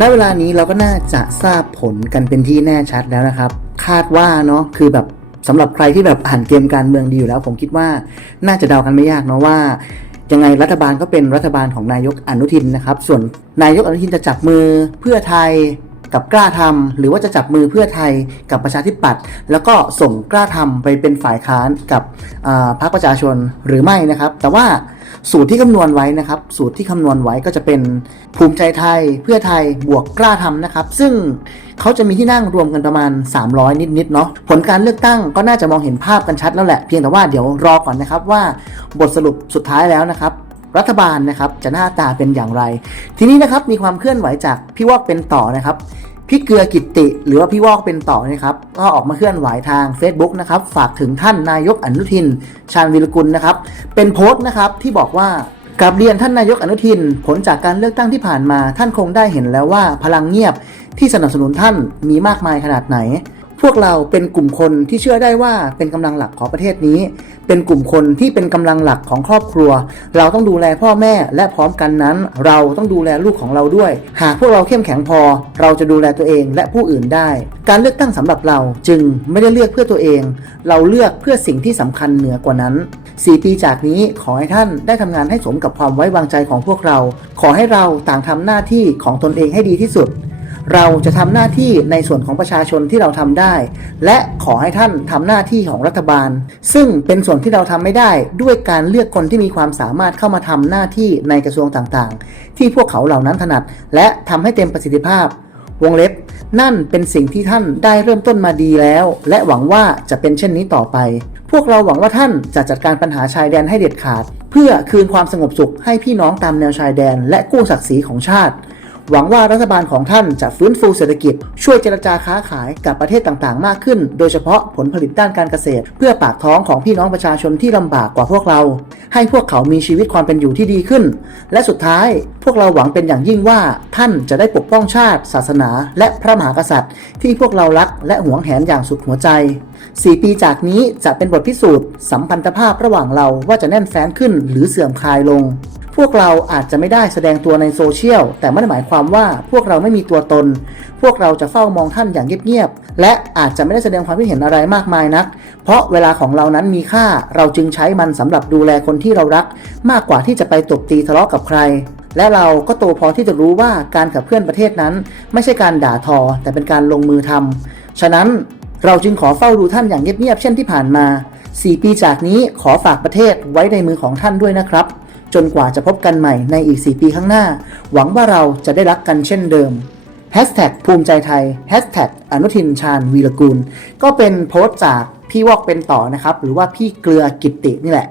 ณเวลานี้เราก็น่าจะทราบผลกันเป็นที่แน่ชัดแล้วนะครับ คาดว่าเนาะคือแบบสำหรับใครที่แบบอ่านเกมการเมืองดีอยู่แล้ว ผมคิดว่าน่าจะเดากันไม่ยากเนาะว่ายังไงรัฐบาลก็เป็นรัฐบาลของนายกอนุทินนะครับ ส่วนนายกอนุทินจะจับมือเพื่อไทยกับกล้าทำหรือว่าจะจับมือเพื่อไทยกับประชาธิปัตย์แล้วก็ส่งกล้าทำไปเป็นฝ่ายค้านกับพรรคประชาชนหรือไม่นะครับ แต่ว่า สูตรที่คำนวณไว้นะครับ สูตรที่คำนวณไว้ก็จะเป็นภูมิใจไทยเพื่อไทยบวกกล้าทำนะครับ ซึ่งเขาจะมีที่นั่งรวมกันประมาณ 300 นิดๆเนาะผลการเลือกตั้งก็น่าจะมองเห็นภาพกันชัดแล้วแหละเพียงแต่ว่าเดี๋ยวรอก่อนนะครับว่าบทสรุปสุดท้ายแล้วนะครับรัฐบาลนะครับจะหน้าตาเป็นอย่างไร ทีนี้นะครับมีความเคลื่อนไหวจากพี่วอกเป็นต่อนะครับ พี่เกลือกิตติ หรือว่าพี่วอกเป็นต่อนะครับก็ออกมาเคลื่อนไหวทาง Facebook นะครับฝากถึงท่านนายกอนุทิน ชาญวิรกุลนะครับ เป็นโพสต์นะครับที่บอกว่ากับเรียนท่านนายกอนุทิน ผลจากการเลือกตั้งที่ผ่านมา ท่านคงได้เห็นแล้วว่าพลังเงียบที่สนับสนุนท่านมีมากมายขนาดไหน พวกเราเป็นกลุ่มคนที่เชื่อได้ว่าเป็นกำลังหลักของประเทศนี้ เป็นกลุ่มคนที่เป็นกำลังหลักของครอบครัว เราต้องดูแลพ่อแม่และพร้อมกันนั้น เราต้องดูแลลูกของเราด้วย หากพวกเราเข้มแข็งพอ เราจะดูแลตัวเองและผู้อื่นได้ การเลือกตั้งสำหรับเราจึงไม่ได้เลือกเพื่อตัวเอง เราเลือกเพื่อสิ่งที่สำคัญเหนือกว่านั้น 4 ปีจากนี้ขอให้ท่านได้ทำงานให้สมกับความไว้วางใจของพวกเรา ขอให้เราต่างทำหน้าที่ของตนเองให้ดีที่สุด เราจะทำหน้าที่ในส่วนของประชาชนที่เราทำได้ และขอให้ท่านทำหน้าที่ของรัฐบาล ซึ่งเป็นส่วนที่เราทำไม่ได้ ด้วยการเลือกคนที่มีความสามารถเข้ามาทำหน้าที่ในกระทรวงต่างๆ ที่พวกเขาเหล่านั้นถนัด และทำให้เต็มประสิทธิภาพ วงเล็บ นั่นเป็นสิ่งที่ท่านได้เริ่มต้นมาดีแล้ว และหวังว่าจะเป็นเช่นนี้ต่อไป พวกเราหวังว่าท่านจะจัดการปัญหาชายแดนให้เด็ดขาด เพื่อคืนความสงบสุขให้พี่น้องตามแนวชายแดน และกู้ศักดิ์ศรีของชาติ หวังว่ารัฐบาลของท่านจะฟื้นฟูเศรษฐกิจ ช่วยเจรจาค้าขายกับประเทศต่างๆ มากขึ้น โดยเฉพาะผลผลิตด้านการเกษตร เพื่อปากท้องของพี่น้องประชาชนที่ลำบากกว่าพวกเรา ให้พวกเขามีชีวิตความเป็นอยู่ที่ดีขึ้น และสุดท้ายพวกเราหวังเป็นอย่างยิ่งว่า ท่านจะได้ปกป้องชาติ ศาสนา และพระมหากษัตริย์ ที่พวกเรารักและหวงแหนอย่างสุดหัวใจ 4 ปีจากนี้จะเป็นบทพิสูจน์ สัมพันธภาพระหว่างเราว่าจะแน่นแฟ้นขึ้นหรือเสื่อมคลายลง พวกเราอาจจะไม่ได้แสดงตัวในโซเชียล แต่ไม่ได้หมายความว่าพวกเราไม่มีตัวตน พวกเราจะเฝ้ามองท่านอย่างเงียบๆ และอาจจะไม่ได้แสดงความคิดเห็นอะไรมากมายนัก เพราะเวลาของเรานั้นมีค่า เราจึงใช้มันสำหรับดูแลคนที่เรารัก มากกว่าที่จะไปตบตีทะเลาะกับใคร และเราก็โตพอที่จะรู้ว่าการขับเคลื่อนประเทศนั้น ไม่ใช่การด่าทอ แต่เป็นการลงมือทำฉะนั้นเราจึงขอเฝ้าดูท่านอย่างเงียบๆ เช่นที่ผ่านมา 4 ปีจากนี้ขอฝากประเทศไว้ในมือของท่านด้วยนะครับ จนกว่าจะพบกันใหม่ในอีก 4 ปีข้างหน้า หวังว่าเราจะได้รักกันเช่นเดิม Hashtag ภูมิใจไทย Hashtag อนุทินชาญวีรกูล ก็เป็นโพสต์จากพี่วอกเป็นต่อนะครับ หรือว่าพี่เกลือกิตตินี่แหละ